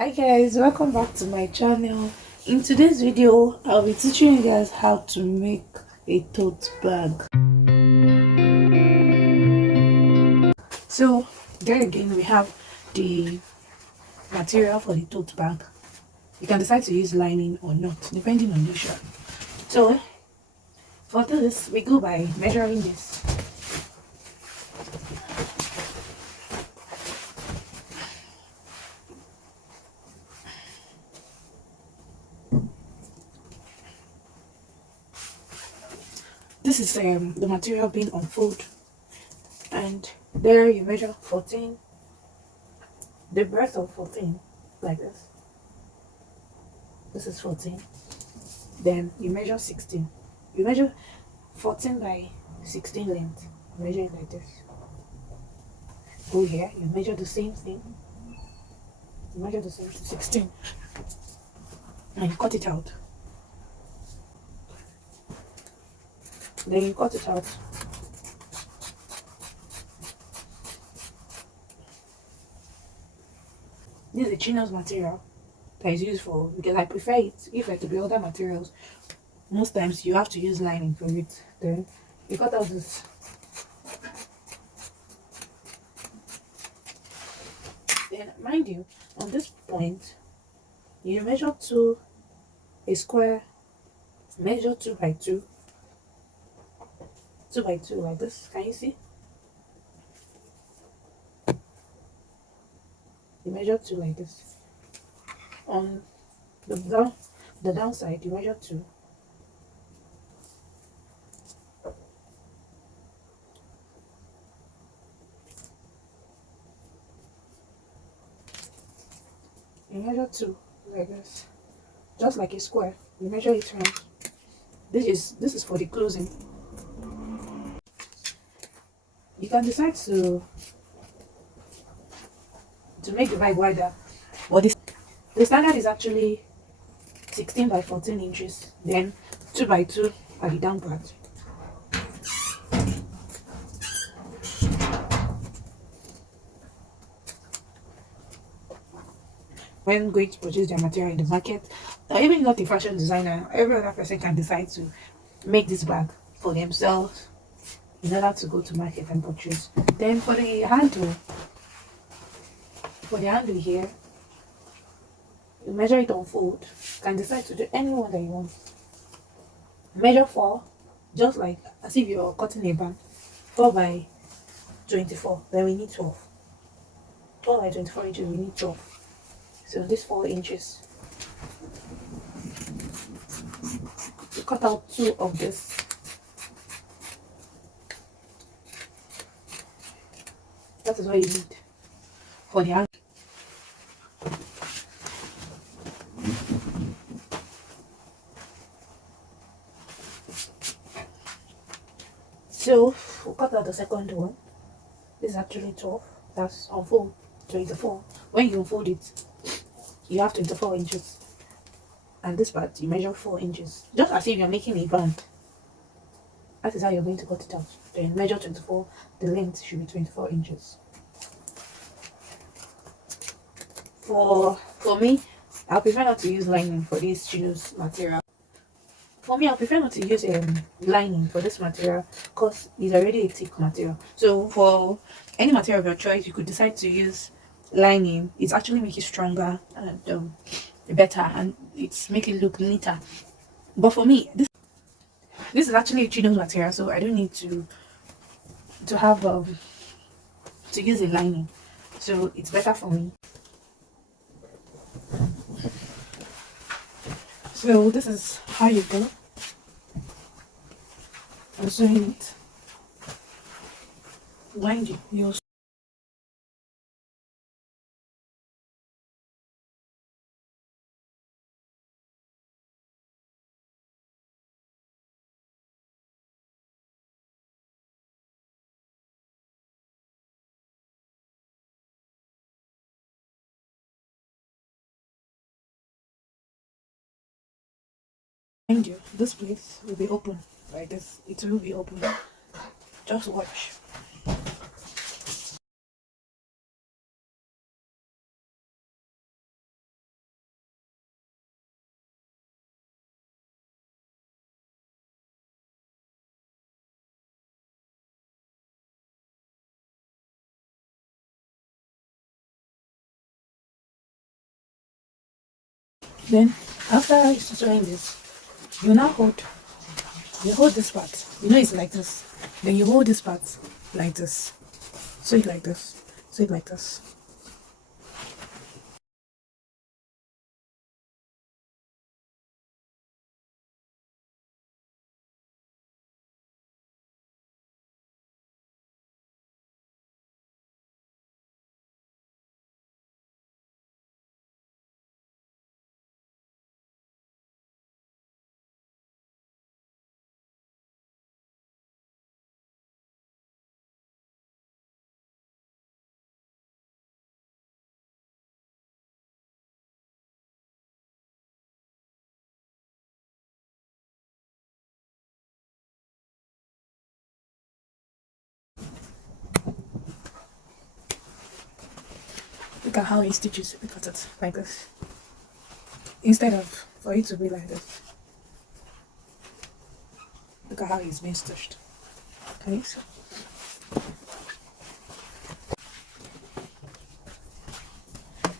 Hi guys, welcome back to my channel. In today's video I'll be teaching you guys how to make a tote bag. So there again we have the material for the tote bag. You can decide to use lining or not depending on your shirt. So for this we go by measuring this. This is the material being unfolded, and there you measure 14, the breadth of 14, like this. This is 14. Then you measure 16. You measure 14 by 16 length. Measure it like this. Go here, you measure the same thing. You measure the same 16. And you cut it out. Then you cut it out. This is a chinos material that is used for, because I prefer it. If like to be other materials, most times you have to use lining for it. Then you cut out this. Then mind you, on this point, you measure a square, measure 2 by 2, 2 by 2 like this. Can you see? You measure 2 like this. On the downside, you measure 2. You measure 2 like this, just like a square. You measure it round. This is for the closing. You can decide to make the bag wider, but the standard is actually 16 by 14 inches. Then 2 by 2 at the down part. When going to purchase their material in the market, or even not a fashion designer, every other person can decide to make this bag for themselves in order to go to market and purchase. Then for the handle here, you measure it on fold. You can decide to do any one that you want. Measure 4, just like as if you're cutting a bag. 4 by 24, then we need 12. 12 by 24 inches, we need 12. So this 4 inches. You cut out 2 of this. That is what you need for the handle. So we'll cut out the second one. This is actually 12. That's unfold 24. When you unfold it, you have 24 inches. And this part you measure 4 inches. Just as if you're making a band. That is how you're going to cut it out. Then measure 24. The length should be 24 inches. For me, I prefer not to use lining for this chinos material. For me, I prefer not to use lining for this material because it's already a thick material. So for any material of your choice, you could decide to use lining. It's actually make it stronger and better, and it's make it look neater. But for me, this is actually a chinos material, so I don't need to have to use a lining. So it's better for me. So this is how you go. I'm sewing it. Mind you, this place will be open like this. It will be open. Just watch. Then after securing this, you now hold this part. You know it's like this. Then you hold this part like this. So it like this. So it like this. Look at how he stitches. Look at it like this. Instead of for it to be like this. Look at how it's being stitched. Okay, so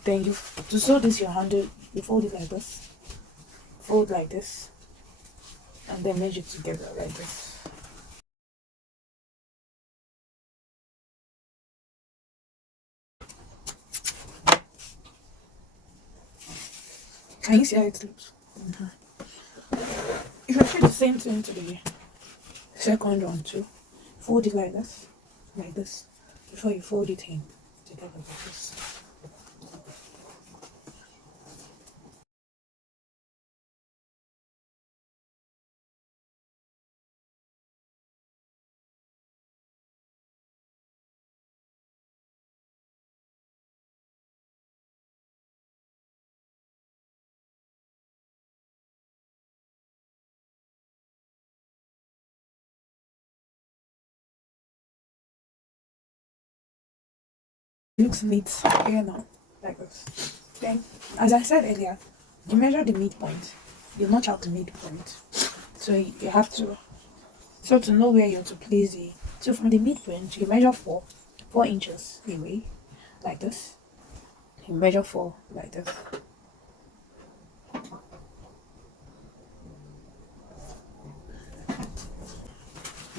then you to sew this your handle, you fold it like this, fold like this, and then measure it together like this. Can you see how it looks? If I do the same thing to the second one too, fold it like this, before you fold it in together like this. It looks neat here now, like this. Then, as I said earlier, you measure the midpoint. You notch out the midpoint. So you have to, so to know where you're to place it. So from the midpoint, you measure 4 inches away, like this. You measure 4 like this.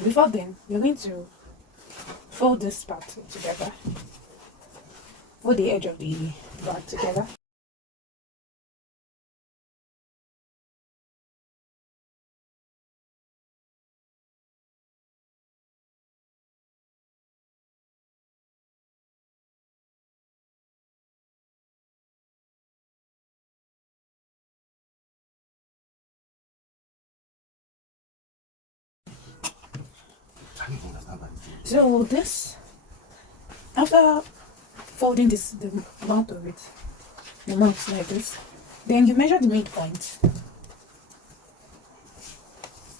Before then, you're going to fold this part together. Fold the edge of the bag together. So this, after folding this, the mouth of it, the mouth like this, then you measure the midpoint.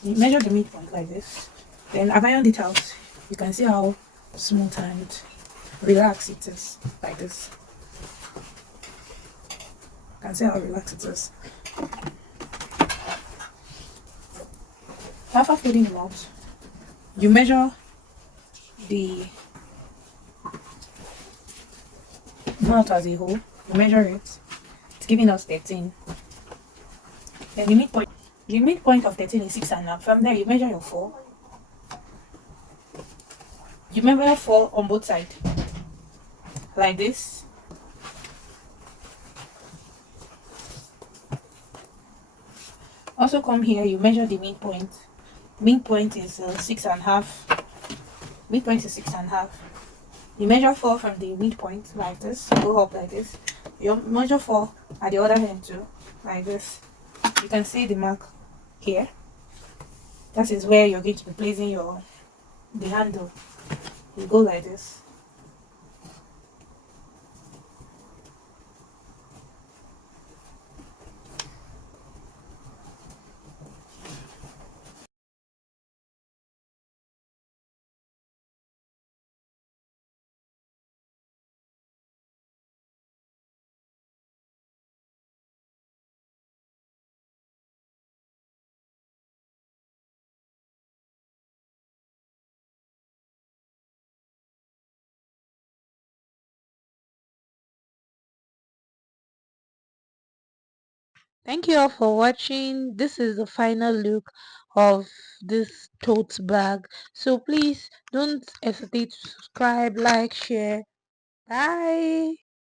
You measure the midpoint like this. Then I've ironed it out. You can see how smooth and relaxed it is, like this. You can see how relaxed it is. After folding them out, you measure the mouth as a whole. You measure it. It's giving us 13. Then the midpoint of 13 is 6.5. From there, you measure your 4. You measure 4 on both sides, like this. Also come here, you measure the midpoint. Midpoint is 6.5. Midpoint is 6.5. You measure 4 from the midpoint like this, go up like this. You measure 4 at the other end too, like this. You can see the mark here. That is where you're going to be placing the handle. You go like this. Thank you all for watching. This is the final look of this tote bag. So please don't hesitate to subscribe, like, share. Bye.